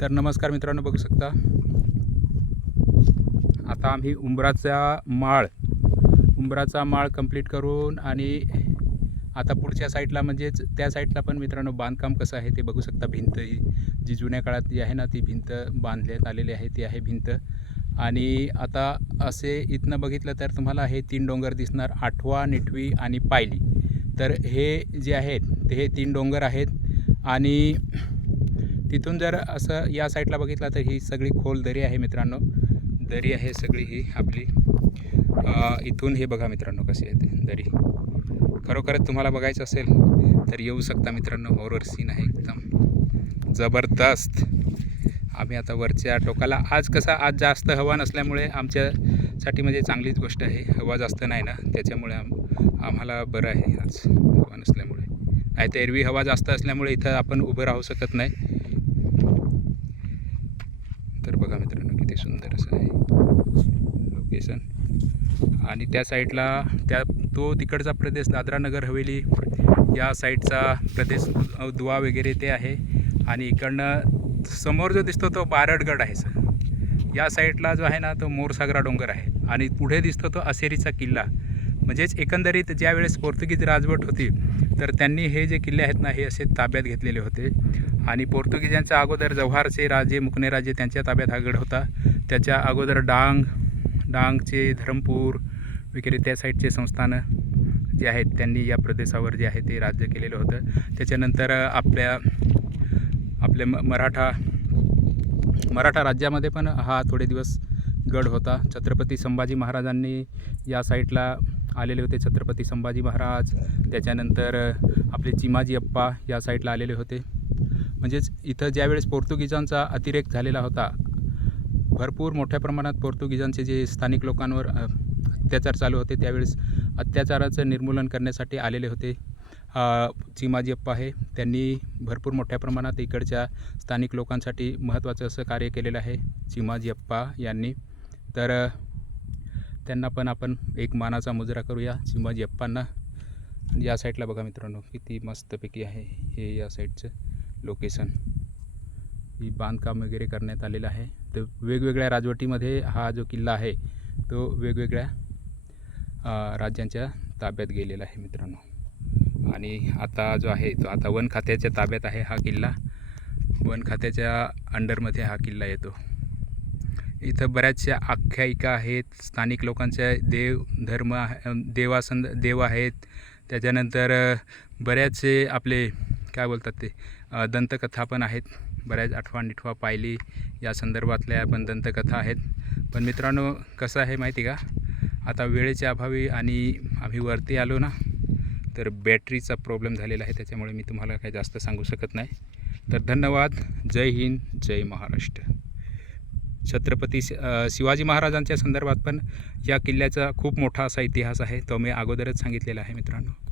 तर नमस्कार मित्रांनो बघू शकता. आता आम्ही उंबराचा माळ उंबराचा माळ कंप्लीट करून आणि आता पुढच्या साईडला म्हणजेच त्या साईडला पण मित्रांनो बांधकाम कसं आहे ते बघू शकता. भिंत ही जी जुन्या काळात जी आहे ना ती भिंत बांधण्यात आलेली आहे ती आहे भिंत. आणि आता असे इथनं बघितलं तर तुम्हाला हे तीन डोंगर दिसणार आठवा निठवी आणि पायली. तर हे जे आहेत ते हे तीन डोंगर आहेत. आणि तिथून जर असं या साईडला बघितलं तर ही सगळी खोल दरी आहे मित्रांनो. दरी आहे सगळी ही आपली. इथून हे बघा मित्रांनो कशी आहे ते दरी. खरोखरच तुम्हाला बघायचं असेल तर येऊ शकता मित्रांनो हॉरर सीन आहे एकदम. जबरदस्त. आम्ही आता वरच्या टोकाला आज कसा आज जास्त हवा नसल्यामुळे आमच्यासाठी म्हणजे चांगलीच गोष्ट आहे. हवा जास्त नाही ना त्याच्यामुळे आम आम्हाला बरं आहे आज हवा नसल्यामुळे. नाही तर एरवी हवा जास्त असल्यामुळे इथं आपण उभं राहू शकत नाही. तर बघा मित्रांनो किती सुंदर असं आहे लोकेशन आणि त्या साईडला त्या तो तिकडचा प्रदेश दादरा नगर हवेली या साईडचा प्रदेश दुवा वगैरे ते आहे. आणि इकडनं समोर जो दिसतो तो बारडगड आहे सर. या साईडला जो आहे ना तो मोरसागरा डोंगर आहे. आणि पुढे दिसतो तो असेरीचा किल्ला. म्हणजेच एकंदरीत ज्यावेळेस पोर्तुगीज राजवट होती तर त्यांनी हे जे किल्ले आहेत ना हे असे ताब्यात घेतलेले होते. आणि पोर्तुगीजांच्या अगोदर जव्हारचे राजे मुकणे राजे त्यांच्या ताब्यात हा गड होता. त्याच्या अगोदर डांग डांगचे धरमपूर वगैरे त्या साईडचे संस्थानं जे आहेत त्यांनी या प्रदेशावर जे आहे ते राज्य केलेलं होतं. त्याच्यानंतर आपल्या आपल्या म मराठा मराठा राज्यामध्ये पण हा थोडे दिवस गड होता. छत्रपती संभाजी महाराजांनी या साईडला आलेले होते. छत्रपती संभाजी महाराज त्याच्यानंतर आपले चिमाजी अप्पा या साईडला आलेले होते. म्हणजेच इथं ज्यावेळेस पोर्तुगीजांचा अतिरेक झालेला होता भरपूर मोठ्या प्रमाणात पोर्तुगीजांचे जे स्थानिक लोकांवर अत्याचार चालू होते त्यावेळेस अत्याचाराचं निर्मूलन करण्यासाठी आलेले होते. चिमाजी अप्पा आहे त्यांनी भरपूर मोठ्या प्रमाणात इकडच्या स्थानिक लोकांसाठी महत्त्वाचं असं कार्य केलेलं आहे चिमाजी अप्पा यांनी. तर त्यांना पण आपण एक मानाचा मुजरा करूया चिमाजी अप्पांना. या साईडला बघा मित्रांनो किती मस्तपैकी आहे हे या साईडचं. लोकेशन. ही बांधकाम वगैरे करण्यात आलेलं आहे. तर वेगवेगळ्या राजवटीमध्ये हा जो किल्ला आहे तो वेगवेगळ्या राज्यांच्या ताब्यात गेलेला आहे मित्रांनो. आणि आता जो आहे तो आता वन खात्याच्या ताब्यात आहे हा किल्ला. वन खात्याच्या अंडरमध्ये हा किल्ला येतो. इथं बऱ्याचशा आख्यायिका आहेत स्थानिक लोकांच्या देव धर्म देवासन देवासंद देव आहेत. त्याच्यानंतर बऱ्याचसे आपले काय बोलतात ते? दंतकथा पण आहेत. बऱ्याच आठवा निठवा पायली या संदर्भातल्या पण दंतकथा आहेत. पण मित्रांनो कसं आहे माहिती का? आता वेळेच्या अभावी आणि आम्ही वरती आलो ना तर बॅटरीचा प्रॉब्लेम झालेला आहे. त्याच्यामुळे मी तुम्हाला काही जास्त सांगू शकत नाही. तर धन्यवाद. जय हिंद जय महाराष्ट्र. छत्रपती शि- शिवाजी महाराजांच्या संदर्भात पण या किल्ल्याचा खूप मोठा असा इतिहास आहे. तो मी अगोदरच सांगितलेला आहे मित्रांनो.